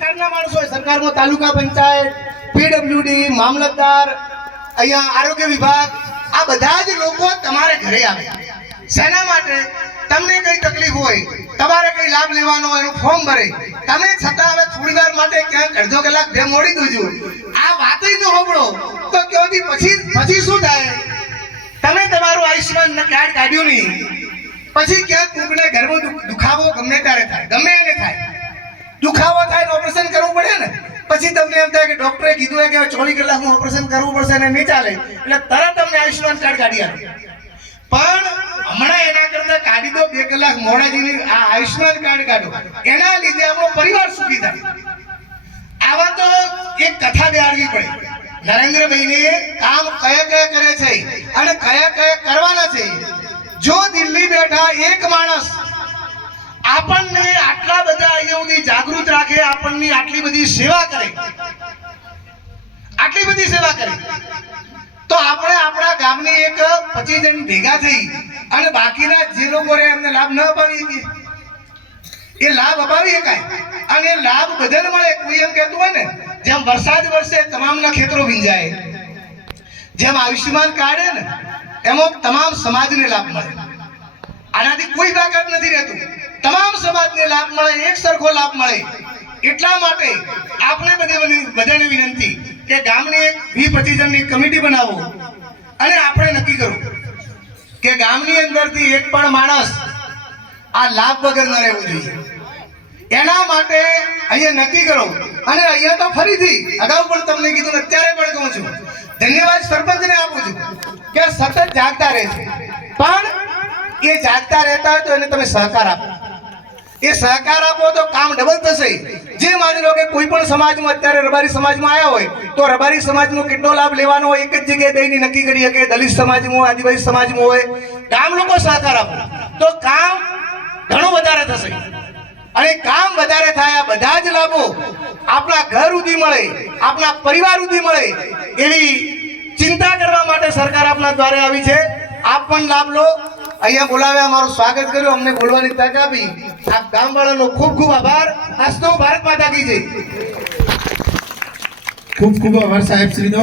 સરકારના માણસો હોય, સરકારમાં તાલુકા પંચાયત, પીડબ્લ્યુડી, મામલતદાર, અહીંયા આરોગ્ય વિભાગ, આ બધા જ લોકો તમારે ઘરે આવે. શેના માટે? તમને કઈ તકલીફ હોય, તમારે કઈ લાભ લેવાનો હોય, એનું ફોર્મ ભરે. તમે છતાં હવે થોડી વાર માટે ક્યાંક અડધો કલાક બે મોડી દોજો. આ વાત જ ન હોબળો તો કેવાથી પછી શું થાય? તમે તમારું આયુષ્યમાન કાર્ડ કાઢ્યું નહીં, પછી ક્યાંક કોકને ઘરમાં દુખાવો ગમે ત્યારે થાય, ગમે એને થાય, દુખાવો થાય તો ઓપરેશન કરવું પડે ને. પછી તમને એમ થાય કે ડોક્ટરે કીધું કે 24 કલાકમાં ઓપરેશન કરવું પડશે ને નહીં ચાલે, એટલે તરત તમને આયુષ્યમાન કાર્ડ કાઢી આપે. પણ હમણાં એના કરતા કાઢી દો 2 કલાક મોડા જઈને આ આયુષ્યમાન કાર્ડ કાઢો, એના લીધે આપણો પરિવાર સુખી થાય. આવા તો એક કથા બેહાડવી પડે. નરેન્દ્રભાઈને કામ કયા કરે છે અને કયા કરવાના છે. જો દિલ્હી બેઠા એક માણસ આપણને આટલા બધા અહીંયા સુધી જાગૃત રાખે, આપણની આટલી બધી સેવા કરે, તો આપણે આપણા ગામની એક 25 જણ ભેગા થઈ અને બાકીના જે લોકો એમને લાભ ન અપાવી શકીએ, એ લાભ અપાવી શકાય. અને લાભ બધાને મળે. કોઈ એમ કહેતું હોય ને, જેમ વરસાદ વરસે તમામના ખેતરો ભીંજાય, જેમ આયુષ્યમાન કાર્ડ ને એમાં તમામ સમાજને લાભ મળે. આનાથી કોઈ બાકાત નથી રહેતું, તમામ સમાજને લાભ મળે, એક સરખો લાભ મળે. એટલા માટે આપણે બધાને વિનંતી કે ગામની એક 20-25 જણની કમિટી બનાવો અને આપણે નક્કી કરો કે ગામની અંદરથી એક પણ માણસ આ લાભ વગર ન રહેવું જોઈએ. એના માટે અહીંયા નક્કી કરો. અને અહીંયા તો ફરીથી અગાઉ પણ તમને કીધું, અત્યારે પણ કહું છું, ધન્યવાદ સરપંચને આપું છું કે સતત જાગતા રહે છે. પણ એ જાગતા રહેતા હોય તો એને તમે સહકાર આપો. એ સહકાર આપો તો કામ ડબલ થશે. જે માની લો કે કોઈ પણ સમાજમાં અત્યારે રબારી સમાજમાં આવ્યા હોય તો રબારી સમાજનો કેટલો લાભ લેવાનો હોય એક જ જગ્યાએ બેસી નક્કી કરીએ કે દલિત સમાજમાં હોય, આદિવાસી સમાજમાં હોય. ગામ લોકો સહકાર આપો તો કામ ઘણું વધારે થશે. અને કામ વધારે થાય, બધા જ લાભો આપણા ઘર સુધી મળે, આપણા પરિવાર સુધી મળે, એવી ચિંતા કરવા માટે સરકાર આપના દ્વારે આવી છે. આપ પણ લાભ લો. અહીંયા બોલાવ્યા, અમારું સ્વાગત કર્યું, અમને બોલવાની તક આપી. આ ગામવાળાનો ખૂબ ખૂબ આભાર. હસ્તો ભારત માતા કી જય. ખૂબ ખૂબ આભાર સાહેબ શ્રીનો.